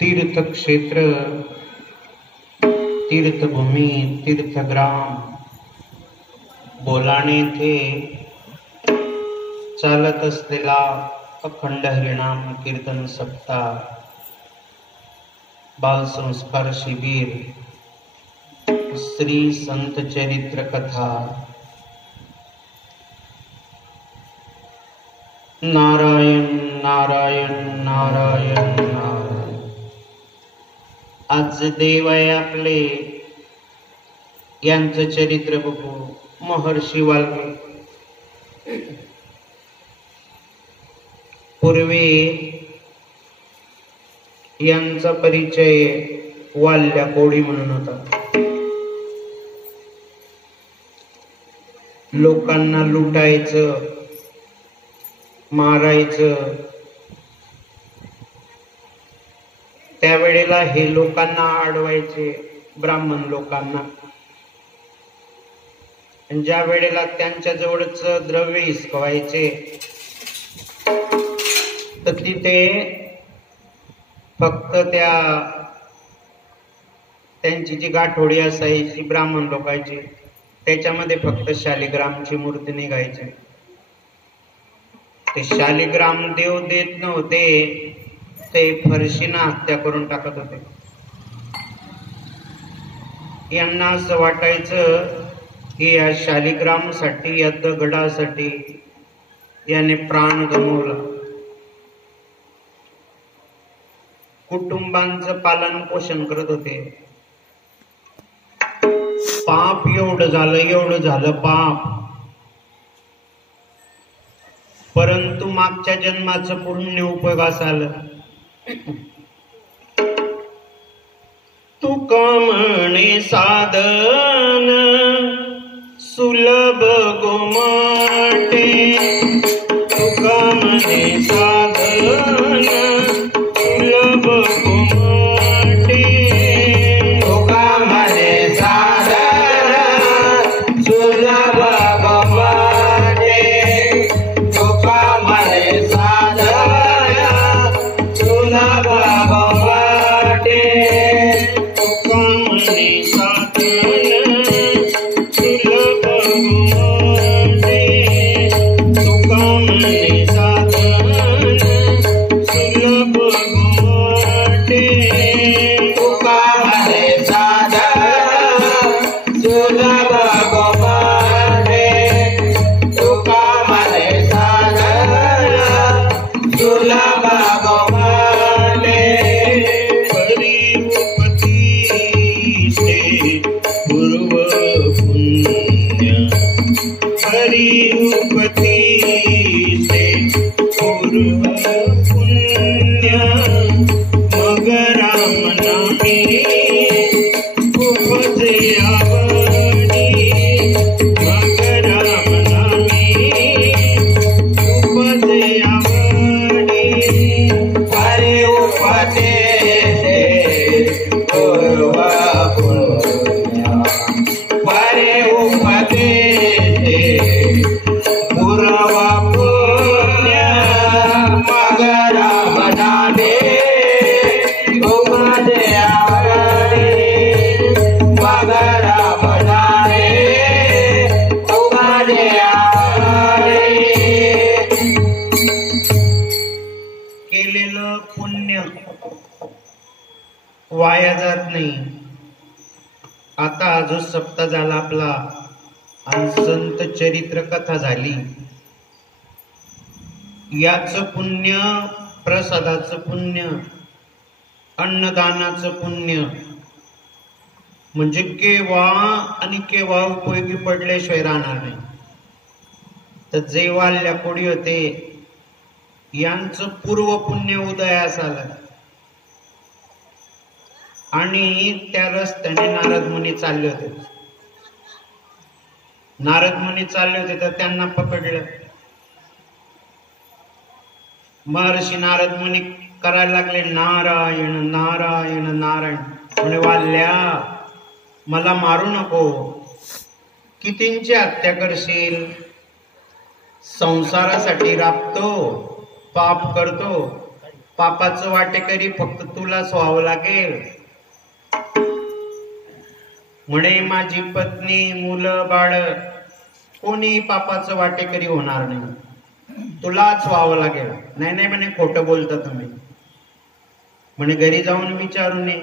तीर्थक्षेत्र, तीर्थभूमी, तीर्थग्राम बोलाणे थे चालत असलेला अखंड हरिनाम कीर्तन सप्ताह, बाल संस्कार शिबिर, श्री संत चरित्र कथा। नारायण नारायण नारायण नारायण। आज देव आहे आपले, यांचं चरित्र बघू। महर्षी वाल्मिकी पूर्वी यांचा परिचय वाल्या कोडी म्हणून होता। लोकांना लुटायचं, मारायचं। त्यावेळेला हे लोकांना अडवायचे, ब्राह्मण लोकांना। ज्या वेळेला त्यांच्या जवळच द्रव्य हिसकवायचे तर तिथे फक्त त्यांची जी गाठोडी असायची ब्राह्मण लोकांची, त्याच्यामध्ये फक्त शालिग्रामची मूर्ती निघायची। ते शालिग्राम देव देत नव्हते, ते फरशीना हत्या करून टाकत होते। यांना असं वाटायचं की या शालिग्रामसाठी, या दगडासाठी याने प्राण गमावला। कुटुंबांचं पालन पोषण करत होते। पाप एवढं झालं पाप, परंतु मागच्या जन्माचं पुण्य उपयोगास आलं। तुका म्हणे साधन सुलभ गोमाटे, तुका म्हणे साधन सुलभ गोमाटे, तुका म्हणे साधन सुलभ गोमाटे, तुका म्हणे साधन सुलभ गोमाटे, तुका म्हणे साधन सुलभ गोमाटे, तुका म्हणे साधन सुलभ गोमाटे, तुका म्हणे साधन सुलभ गोमाटे, तुका म्हणे साधन सुलभ गोमाटे। परिरूपती से पूर्व पुण्य, परिरूपती से पूर्व पुण्य, मग राम नामी उपजे आवडी, मग राम नामी उपजे आवडी। परि उपदेशे पूर्व पुण्य, परि उपदेशे पूर्व पुण्य, मग राम नामी उपजे आवडी, मग राम नामी उपजे आवडी। केलेलं पुण्य वाया जात नाही। आता जो सप्ताह झाला आपला, आणि संत चरित्र कथा झाली, याचं पुण्य, प्रसादाचं पुण्य, अन्नदानाचं पुण्य म्हणजे केव्हा आणि केव्हा उपयोगी पडल्याशिवाय राहणार नाही। तर जे वाल्या कोडी होते यांचं पूर्व पुण्य उदयास आलं, आणि त्या रस्त्याने नारद मुनी चालले होते। नारद मुनी चालले होते तर त्यांना पकडलं। महर्षी नारद मुनी करायला लागले नारायण नारायण नारायण। म्हणे वाल्या, मला मारू नको, कितींची हत्या करशील? संसारासाठी राबतो, पाप करतो, पापाचं वाटेकरी फक्त तुलाच व्हावं लागेल. म्हणे माझी पत्नी, मुलं, बाळ कोणी पापाचं वाटेकरी होणार नाही, तुलाच व्हावं लागेल. नाही नाही म्हणे, खोटं बोलता तुम्ही. म्हणे घरी जाऊन विचारून ये.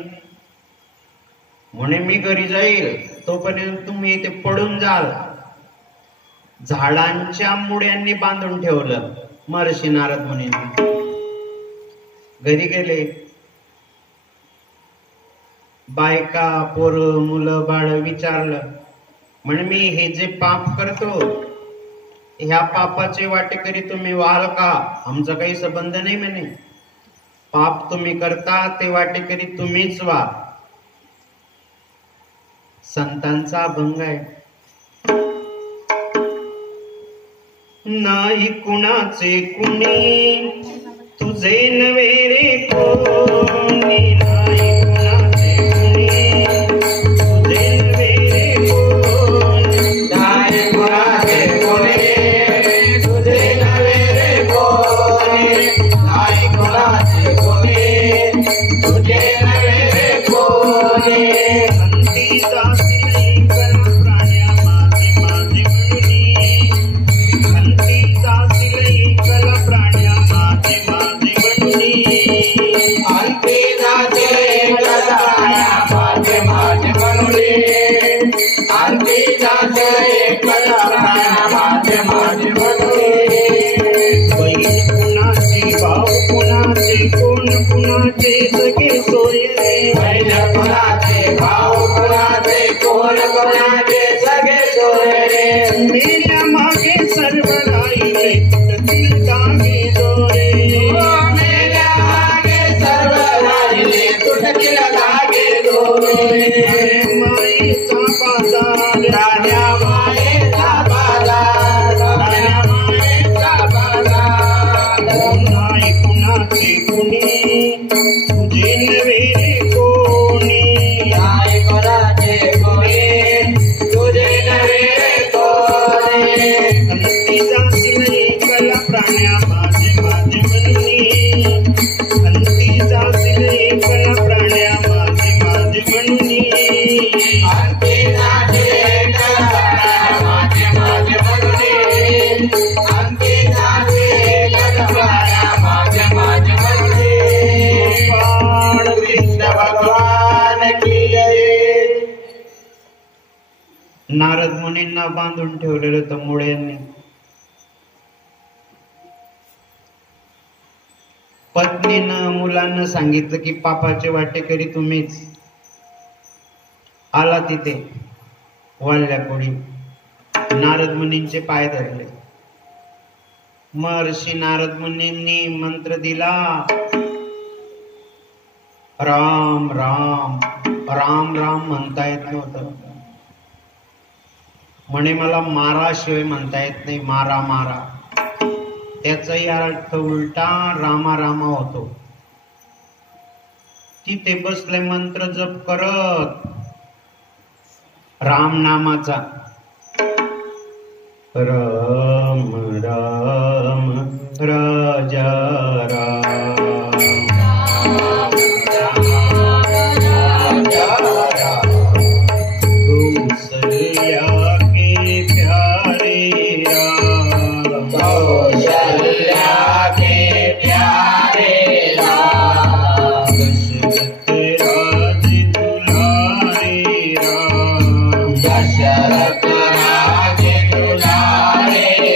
म्हणे मी घरी जाईल तोपर्यंत तुम्ही इथे पडून जाल. झाडांच्या मुळ्यांनी बांधून ठेवलं महर्षी नारद मुनींनी. घरी गेले. बायका, पोरं, मुलं, बाळ विचारलं. म्हणे मी हे जे पाप करतो ह्या पापाचे वाटेकरी तुम्ही व्हाल का? आमचा काही संबंध नाही म्हणे. पाप तुम्ही करता ते वाटेकरी तुम्हीच व्हा. संतांचा अभंग आहे. नाही कुणाचे कुणी तुझे नवे रे कोणी. नाही कुणाचे कुणी तुझे नवे रे कोणी. नाही कुणाचे कुणी तुझे नवे रे कोणी. नाही कुणाचे कुणी तुझे नवे रे कोणी. अंती जाती कर प्राण्या माझे माझे म्हणूनी. अंती जाती कर प्राण्या माझे माझे म्हणूनी. अंती जाती कर प्राण्या माझे माझे म्हणूनी. अंती जाती कर प्राण्या माझे माझे म्हणूनी. बहीण कुणाची, भाऊ कुणाचे, कोण कुणाचे सगळे सोय रे. बहीण कुणाचे, भाऊ कुणाचे, कोण कुणाचे सगळे सोय रे. मेल्या मागे सर्व राहिले तुटतील धागे दोरे. मेल्या मागे सर्व राहिले तुटतील धागे दोरे. मायेचा बाजार राण्या मायेचा बाजार. राण्या मायेचा बाजार. नाही कुणाचे कुणी तुझे नवे रे कोणी. नाही कुणाचे कुणी तुझे नवे रे कोणी. अंती जातील कला प्राण्या माझे माझे म्हणूनी. अंती जातील कला प्राण्या माझे माझे म्हणूनी. अंती जातील कला प्राण्या माझे माझे म्हणूनी. अंती जातील कला प्राण्या माझे माझे म्हणूनी. गोपाळ कृष्ण भगवान की जय. नारद मुनींना बांधून ठेवलेलं होतं मुळ्यांनी. पत्नीनं मुलांना सांगितलं की पापाचे वाटेकरी तुम्हीच. आला तिथे वाळल्या कोळी. नारद मुनींचे पाय धरले. महर्षी नारद मुनींनी मंत्र दिला. राम राम राम राम म्हणता येत नव्हतं. म्हणे मला माराशिवाय म्हणता येत नाही. मारा मारा. त्याचाही अर्थ उलटा रामा रामा होतो. तिथे बसले मंत्र जप करत राम नामाचा. राम राम राजा राम. कौशल्या के प्यारे राम. कौशल्या के प्यारे राम. दशरथ राज दुलारे राम. दशरथ राज दुलारे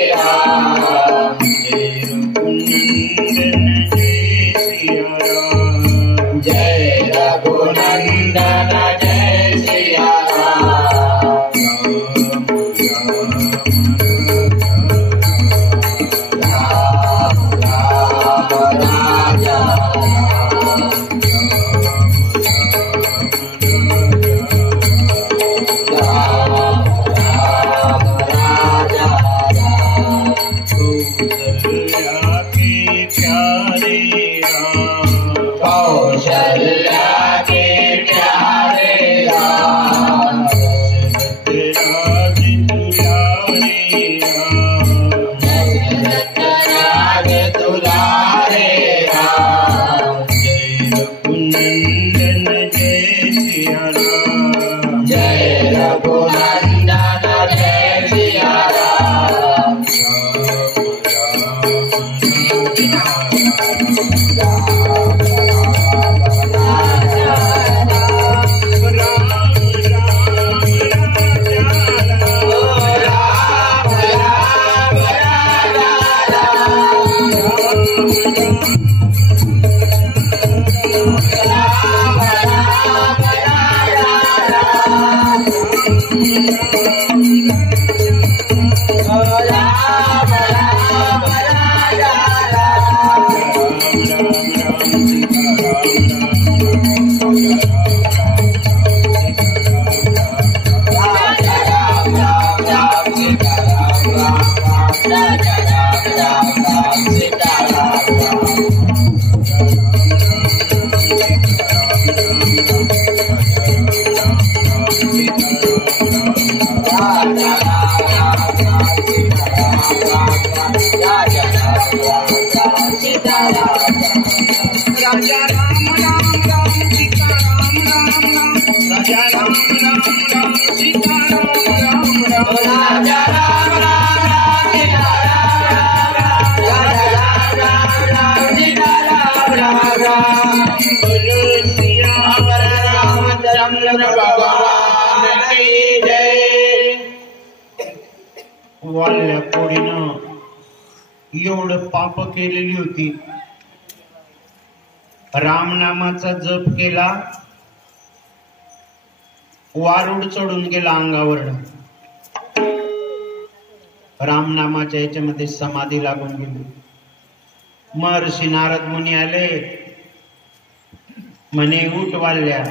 राजा राम राम राम सीता राम राम राम राजा राम राम राम सीता राम राम राम राजा राम राम राम सीता राम राम राम राजा राम राम राम सीता राम राम राम बोलो सियावर रामचंद्र भगवान की जय। वाल्या पोळीनं एवढं पाप केलेली होती, रामनामाचा जप केला, वारुड चढून गेला अंगावर, रामनामाच्या याच्यामध्ये समाधी लागून गेली। महर्षी नारद मुनी आले, म्हणे उठ वाल्या,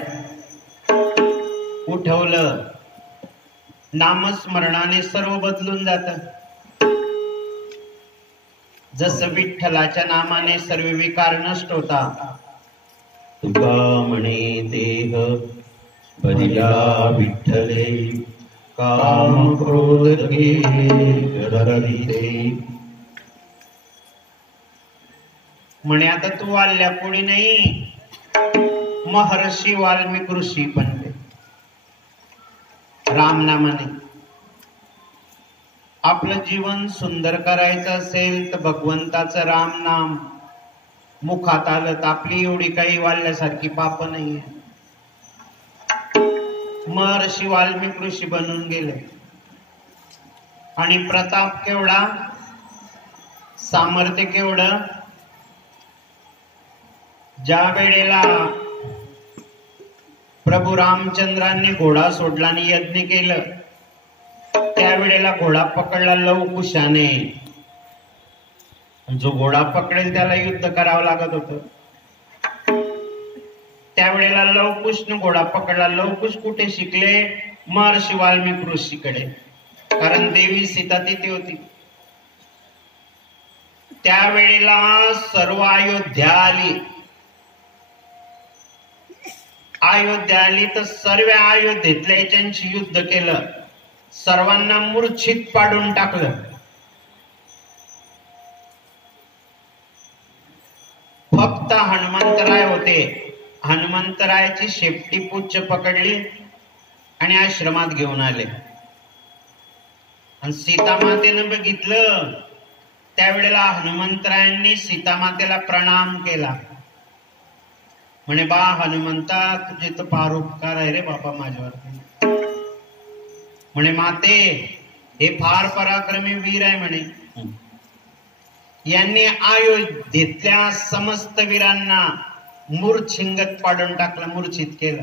उठवलं। नामस्मरणाने सर्व बदलून जात, जसं विठ्ठलाच्या नामाने सर्व विकार नष्ट होता। तुका म्हणे देह भरिला विठ्ठले, काम क्रोध केले। म्हणे आता तू वाल्या पुढे नाही, महर्षी वाल्मिक ऋषी बनले रामनामाने। आपलं जीवन सुंदर करायचं असेल तर भगवंताचं राम नाम मुखात आलं तर आपली एवढी काही वाल्यासारखी पाप नाहीये। महर्षी वाल्मिक ऋषी बनून गेले आणि प्रताप केवढा, सामर्थ्य केवढं। ज्या वेळेला प्रभू रामचंद्रांनी घोडा सोडला आणि यज्ञ केलं, त्यावेळेला घोडा पकडला लवकुशाने। जो घोडा पकडेल त्याला युद्ध करावं लागत होतं। त्यावेळेला लवकुशने घोडा पकडला। लवकुश कुठे शिकले? महर्षी वाल्मिक ऋषीकडे, कारण देवी सीता तिथे होती। त्यावेळेला सर्व अयोध्या आली। अयोध्या आली तर सर्व अयोध्येतल्या याच्यांशी युद्ध केलं, सर्वांना मूर्छित पाडून टाकलं। फक्त हनुमंतराय होते, हनुमंतरायाची शेपटी पुच्छ पकडली आणि आश्रमात घेऊन आले। आणि सीतामातेनं बघितलं, त्यावेळेला हनुमंतरायांनी सीतामातेला प्रणाम केला। म्हणे बा हनुमंता, तुझे तर फार उपकार आहे रे बाबा माझ्यावरती। म्हणे माते, हे फार पराक्रमी वीर आहे म्हणे, यांनी अयोध्येतल्या समस्त वीरांना मूर्छिंगत पाडून टाकलं, मूर्छित केलं।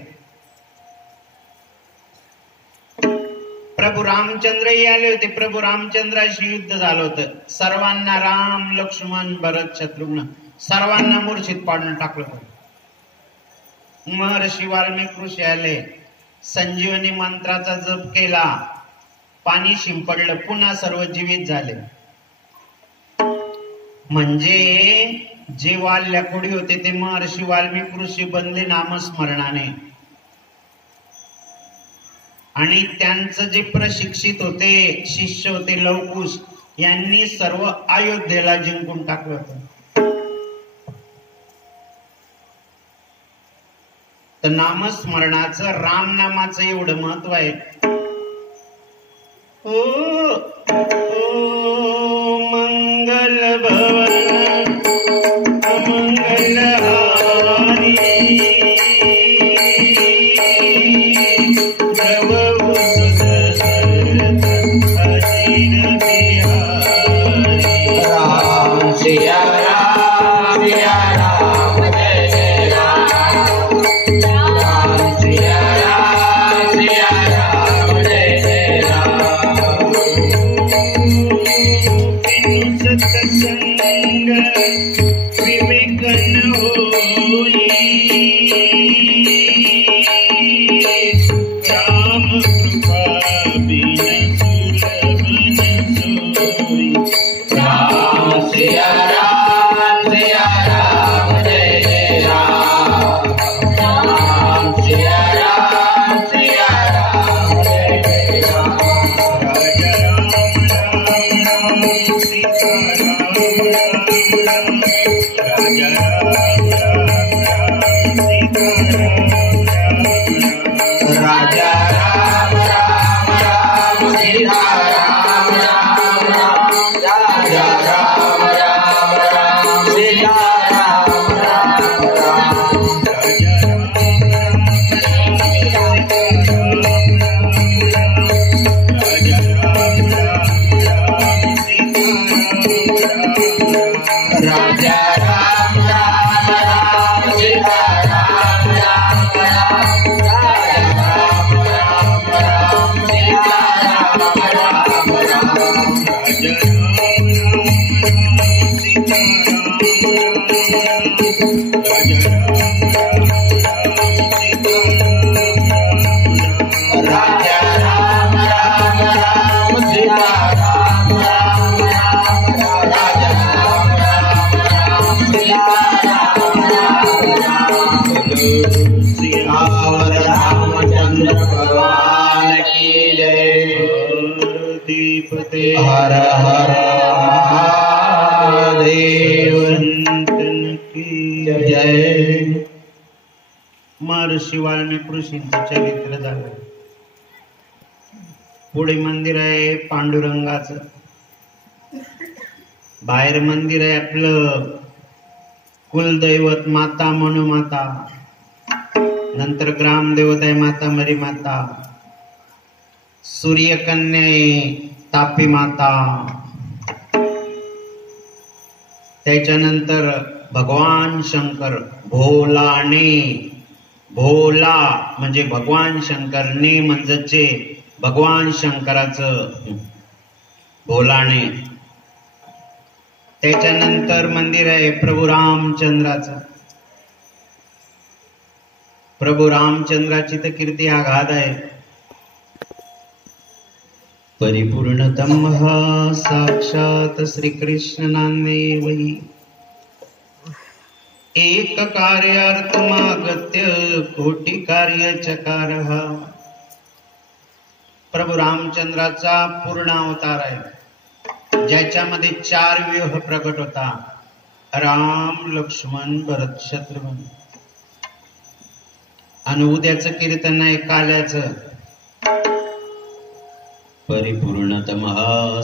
प्रभू रामचंद्रही आले होते, प्रभू रामचंद्राशी युद्ध झालं होतं। सर्वांना राम लक्ष्मण भरत शत्रुघ्न सर्वांना मूर्छित पाडून टाकलं होतं। महर्षी वाल्मिक ऋषी आले, संजीवनी मंत्राचा जप केला, पाणी शिंपडलं, पुन्हा सर्व जीवित झाले। म्हणजे जे वाल्याकोडी होते ते महर्षी वाल्मिक ऋषी बनले नामस्मरणाने। आणि त्यांचं जे प्रशिक्षित होते, शिष्य होते लवकुश, यांनी सर्व अयोध्येला जिंकून टाकलं होतं। तर नामस्मरणाचं, रामनामाचं एवढं महत्व आहे। ओ मंगल भवन मंगल हारी, प्रभु सुदर्शन अजिर बिहारी। राम सिया राम सिया राम, जय जय राम। राम सिया राम सिया राम, जय जय राम। सत्संग विवेकन होई, राम कृपा बिन सुलभ न सोई। राम सिया राम सिया राम, जय जय राम। राम सिया राम सिया राम, जय जय राम। राजा राम राम राम सीता राम राम राम, राजा ते हर हर महादेव की जय. महर्षी वाल्मिक ऋषींचं चरित्र झालं. पुढे मंदिर आहे पांडुरंगाचं, बाहेर मंदिर आहे आपलं कुलदैवत माता मनुमाता, नंतर ग्रामदेवत आहे माता मरी माता, सूर्यकन्या आहे तापी माता, त्याच्यानंतर भगवान शंकर भोलाने, भोला म्हणजे भगवान शंकर, ने म्हणजेचे भगवान शंकराचं भोलाने. त्याच्यानंतर मंदिर आहे प्रभू रामचंद्राचं. प्रभू रामचंद्राची तर कीर्ती आघात आहे. परिपूर्णतम साक्षात श्रीकृष्ण नान्देवही एक कार्यार्थमागत्य कोटी कार्य चकारः. प्रभू रामचंद्राचा पूर्ण अवतार आहे, ज्याच्यामध्ये 4 व्यूह प्रकट होता: राम, लक्ष्मण, भरत, शत्रुघ्न. आणि उद्याचं कीर्तन आहे काल्याचं. परिपूर्णतम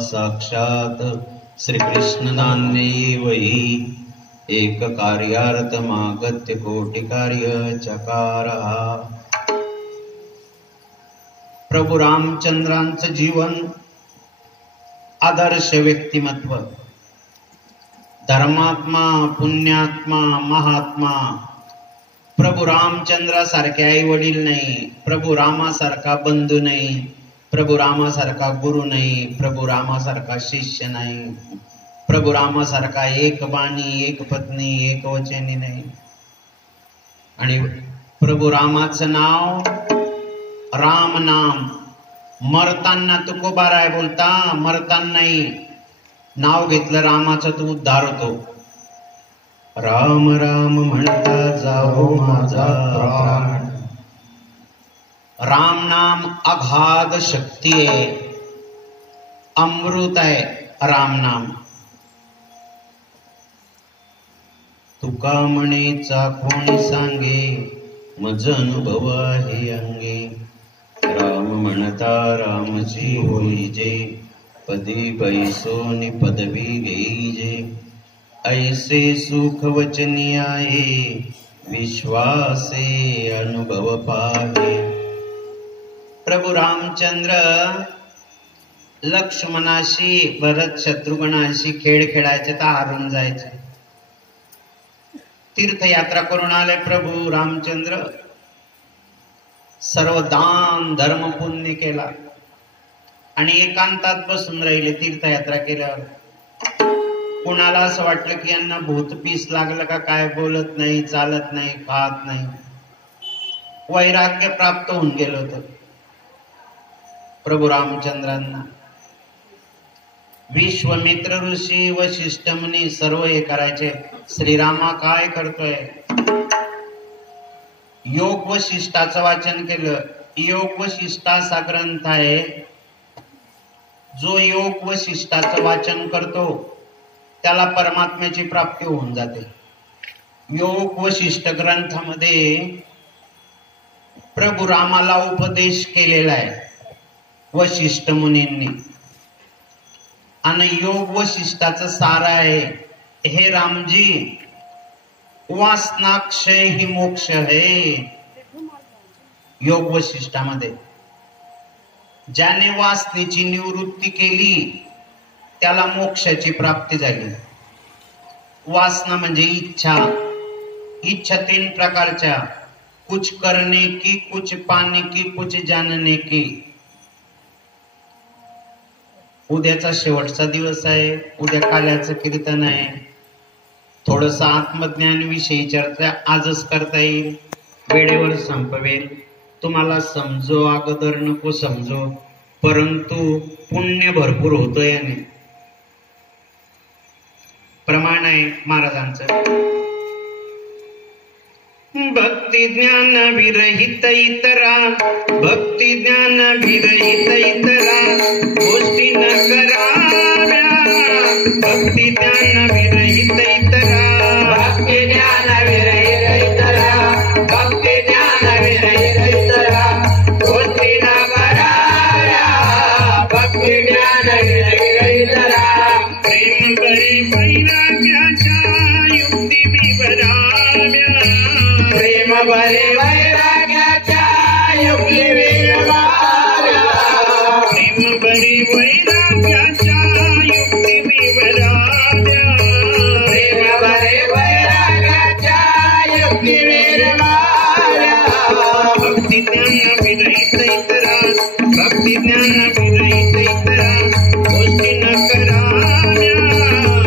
साक्षात श्रीकृष्ण नान्देवही एक कार्यार्थमागत्य कोटी कार्य चकारः. प्रभू रामचंद्रांचं जीवन आदर्श व्यक्तिमत्व, धर्मात्मा, पुण्यात्मा, महात्मा. प्रभू रामचंद्रासारखे आई वडील नाही, प्रभू रामासारखा बंधू नाही, प्रभू रामासारखा गुरु नाही, प्रभू रामासारखा शिष्य नाही, प्रभू रामासारखा एक बाणी, एक पत्नी, एक वचनी नाही. आणि प्रभू रामाचं नाव राम नाम. मरताना तुकोबाराय बोलता, मरतानाही नाव घेतलं रामाचं तर उद्धार होतो. राम राम म्हणता जाओ माझा प्राण. राम नाम अगाध शक्ती आहे, अमृत आहे राम नाम. तुका म्हणेचा कोणी सांगे, मज अनुभव आहे अंगे. राम म्हणता रामची होई जे, पदी बैसोनी पदवी घेईजे. ऐसे सुख वचनी आहे, विश्वासे अनुभव पाहे. प्रभू रामचंद्र लक्ष्मणाशी, भरत, शत्रुघ्नाशी खेळ खेळायचे तर हारून जायचे. तीर्थयात्रा करून आले प्रभू रामचंद्र. सर्व दान धर्म पुण्य केला आणि एकांतात बसून राहिले तीर्थयात्रा केल्यावर. कुणाला असं वाटलं की यांना भूत पीस लागलं का काय, बोलत नाही, चालत नाही, खात नाही. वैराग्य प्राप्त होऊन गेलं होतं प्रभू रामचंद्रांना. विश्वामित्र ऋषी, वशिष्ठ मुनी सर्व हे करायचे, श्रीरामा काय करतोय. योग वशिष्ठाचं वाचन केलं. योग वशिष्ठाचा ग्रंथ आहे. जो योग वशिष्ठाचं वाचन करतो त्याला परमात्म्याची प्राप्ती होऊन जाते. योग वशिष्ठ ग्रंथामध्ये प्रभू रामाला उपदेश केलेला आहे वशिष्ठ मुनींनी. आणि योग वशिष्ठाचं सार आहे, हे रामजी, वासनाक्षय ही मोक्ष है. योग वशिष्ठामध्ये ज्याने वासनेची निवृत्ती केली त्याला मोक्षाची प्राप्ती झाली. वासना म्हणजे इच्छा. इच्छा 3 प्रकारच्या: कुछ करने की, कुछ पाने की, कुछ जानने की. उद्याचा शेवटचा दिवस आहे. उद्या काल्याचं कीर्तन आहे. थोडस आत्मज्ञान विषयी चर्चा आजच करता येईल, वेळेवर संपवेल. तुम्हाला समजो अगोदर नको समजो, परंतु पुण्य भरपूर होतं याने. प्रमाण आहे महाराजांचं. भक्ती ज्ञान विरहित इतरा, भक्ती ज्ञान विरहित इतरा गोष्टी न कराव्या, भक्ती ज्ञान विरहित इतरा, भक्ती ज्ञान विरहित इतरा, भक्ती ज्ञान विरहित इतरा गोष्टी न कराव्या, भक्ती ज्ञान विरहित इतरा प्रेम बरे वैराग्याच्या युक्ती विवराव्या, प्रेम बरे वैराग्याच्या युक्ती विवराव्या, प्रेम बरे वैराग्याच्या युक्ती विवराव्या, प्रेम बरे वैराग्याच्या युक्ती विवराव्या, भक्ती ज्ञान विरहित इतरा, भक्ती ज्ञान विरहित इतरा गोष्टी न कराव्या,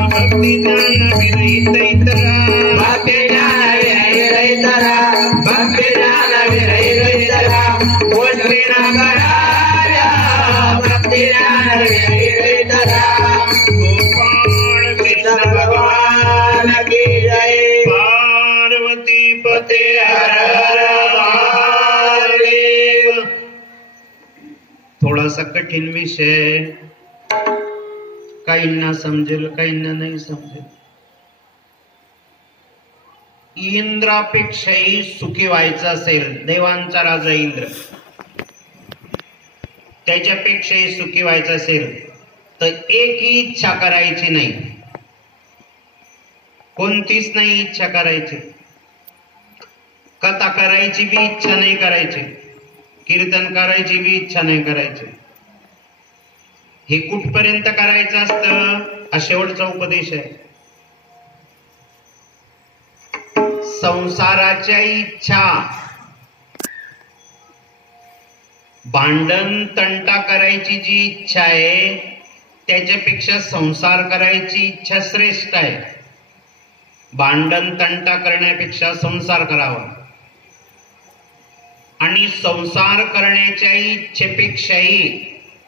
भक्ती ज्ञान विरहित इतरा, भक्ती ज्ञान विरहित इतरा, भक्ती ज्ञान विरहित इतरा गोष्टी न कराव्या, भक्ती ज्ञान विरहित इतरा गोपाळ कृष्ण भगवान की जय। पार्वती पते हर हर महादेव। थोडासा कठीण विषय, काहींना समजेल काहींना नाही समजेल. इंद्रापेक्षाही सुखी व्हायचं असेल, देवांचा राजा इंद्र, त्याच्यापेक्षाही सुखी व्हायचं असेल तर एकही इच्छा करायची नाही, कोणतीच नाही इच्छा करायची. कथा करायची बी इच्छा नाही करायची, कीर्तन करायची बी इच्छा नाही करायची. हे कुठपर्यंत करायचं असतं हा शेवटचा उपदेश आहे. संसाराच्या इच्छा, भांडण तंटा करायची जी इच्छा आहे त्याच्यापेक्षा संसार करायची इच्छा श्रेष्ठ आहे. भांडण तंटा करण्यापेक्षा संसार करावा, आणि संसार करण्याच्या इच्छेपेक्षाही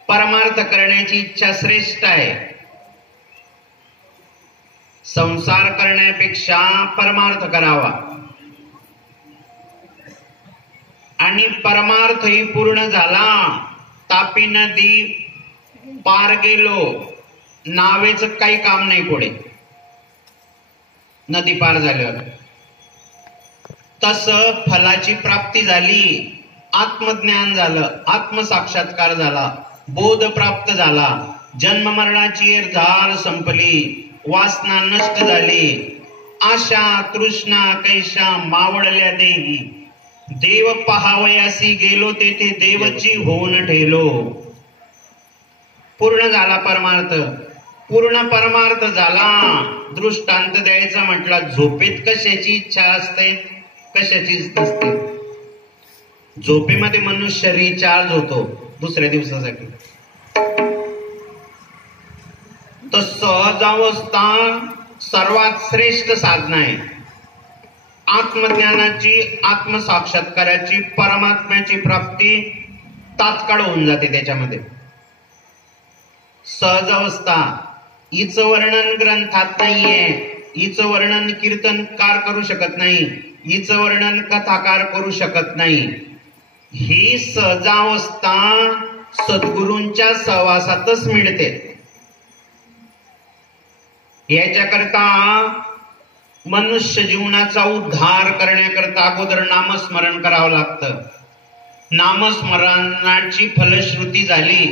परमार्थ करण्याची इच्छा श्रेष्ठ आहे. संसार करण्यापेक्षा परमार्थ करावा, आणि परमार्थही पूर्ण झाला, तापी नदी पार गेलो, नावेचं काही काम नाही पुढे, नदी पार झाल्यावर. तसं फलाची प्राप्ती झाली, आत्मज्ञान झालं, आत्मसाक्षात्कार झाला, बोध प्राप्त झाला, जन्म मरणाची धार संपली, वासना नष्ट झाली, आशा तृष्णा कैशा मावळल्या देही, देव पहावयासी गेलो तेथे देवची होऊन ठेलो. पूर्ण झाला परमार्थ, पूर्ण परमार्थ झाला. दृष्टांत द्यायचा म्हटला, झोपेत कशाची इच्छा असते, कशाचीच नसते. झोपेमध्ये मनुष्य रिचार्ज होतो दुसऱ्या दिवसासाठी. तर सहजावस्था सर्वात श्रेष्ठ साधना आहे. आत्मज्ञानाची, आत्मसाक्षात्काराची, परमात्म्याची प्राप्ती तात्काळ होऊन जाते त्याच्यामध्ये. सहजावस्था हिचं वर्णन ग्रंथात नाहीये, हिचं वर्णन कीर्तनकार करू शकत नाही, हिचं वर्णन कथाकार करू शकत नाही. ही सहजावस्था सद्गुरूंच्या सहवासातच मिळते. याच्याकरता मनुष्य जीवनाचा उद्धार करण्याकरता अगोदर नामस्मरण करावं लागतं. नामस्मरणाची फलश्रुती झाली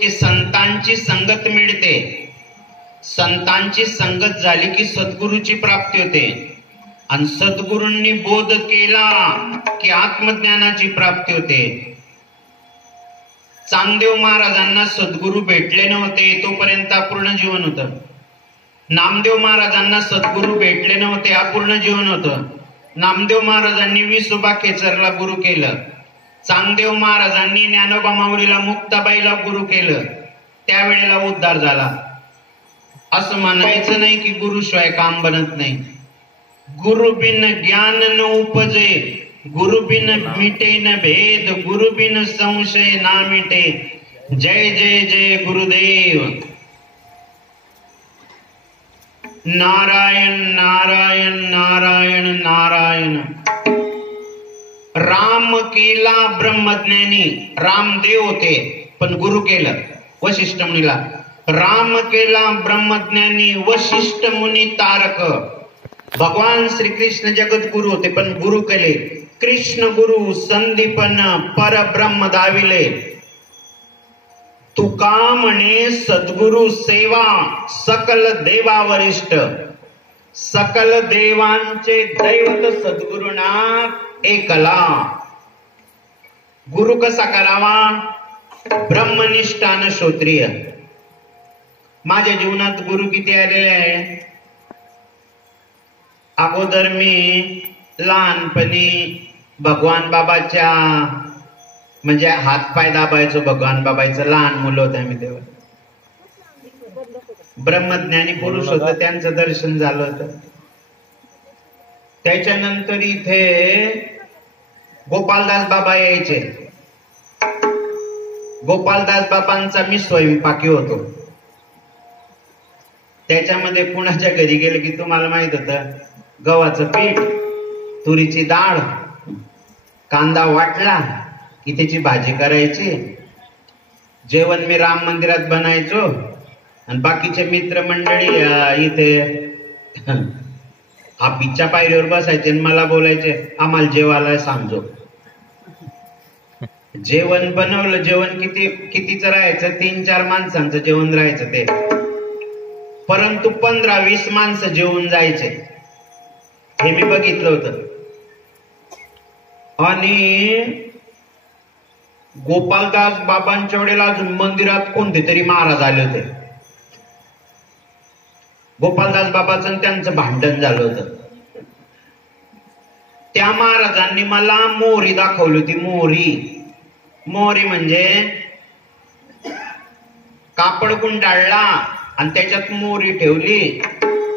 की संतांची संगत मिळते. संतांची संगत झाली की सद्गुरूची प्राप्ती होते, आणि सद्गुरूंनी बोध केला की आत्मज्ञानाची प्राप्ती होते. चांगदेव महाराजांना सद्गुरू भेटले नव्हते तोपर्यंत अपूर्ण जीवन होतं. नामदेव महाराजांना सद्गुरू भेटले नव्हते, अपूर्ण जीवन होतं. नामदेव महाराजांनी विसोबा खेचरला गुरु केलं. चांगदेव महाराजांनी ज्ञानोबा माऊलीला, मुक्ताबाईला गुरु केलं. त्यावेळेला उद्धार झाला. असं म्हणायचं नाही की गुरुशिवाय काम बनत नाही. गुरु बिन ज्ञान न उपजे, गुरु बिन मिटे न भेद, गुरु बिन संशय ना मिटे. जय जय जय गुरुदेव. नारायण नारायण नारायण नारायण. राम केला ब्रह्मज्ञानी, रामदेव होते पण गुरु केलं वशिष्ठ मुनीला. राम केला ब्रह्मज्ञानी वशिष्ठ मुनी तारक. भगवान श्रीकृष्ण जगत गुरु होते पण गुरु केले कृष्ण गुरु संदीपन परब्रह्म दाविले. तुका म्हणे सद्गुरु सेवा सकल देवा वरिष्ठ. सकल देवांचे दैवत सद्गुरुना एकला. गुरु कसा करावा? ब्रह्मनिष्ठान श्रोत्रिय. माझ्या जीवनात गुरु किती आलेले आहे? अगोदर मी लहानपणी भगवान बाबाच्या म्हणजे हातपाय दाबायचो. भगवान बाबाचं लहान मुलं होते आम्ही तेव्हा. ब्रह्मज्ञानी पुरुष होतं, त्यांचं दर्शन झालं होतं. त्याच्यानंतर इथे गोपालदास बाबा यायचे. गोपालदास बाबांचा मी स्वयंपाकी होतो. त्याच्यामध्ये कुणाच्या घरी गेले की तुम्हाला माहित होतं, गव्हाचं पीठ, तुरीची डाळ, कांदा वाटला की त्याची भाजी करायची. जेवण मी राम मंदिरात बनायचो आणि बाकीचे मित्रमंडळी इथे ऑफिसच्या पायरीवर बसायचे आणि मला बोलायचे आम्हाला जेवायला सांगजो. जेवण बनवलं. जेवण कितीच राहायचं? 3-4 माणसांचं जेवण राहायचं ते. परंतु 15-20 माणसं जेवून जायचे. हे मी बघितलं होतं. आणि गोपालदास बाबांच्या वेळेला अजून मंदिरात कोणते तरी महाराज आले होते. गोपालदास बाबाचं त्यांचं भांडण झालं होतं. त्या महाराजांनी मला मोहरी दाखवली होती. मोहरी म्हणजे कापड गुंडाळला आणि त्याच्यात मोहरी ठेवली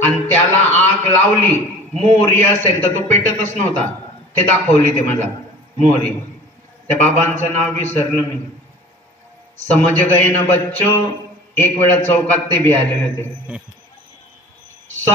आणि त्याला आग लावली. मोहरी असेल तर तो पेटतच नव्हता. ते दाखवली ते मला मोहरी. त्या बाबांचं नाव विसरलं मी. समज गए न बच्चो. एक वेळा चौकात ते बी आलेले होते.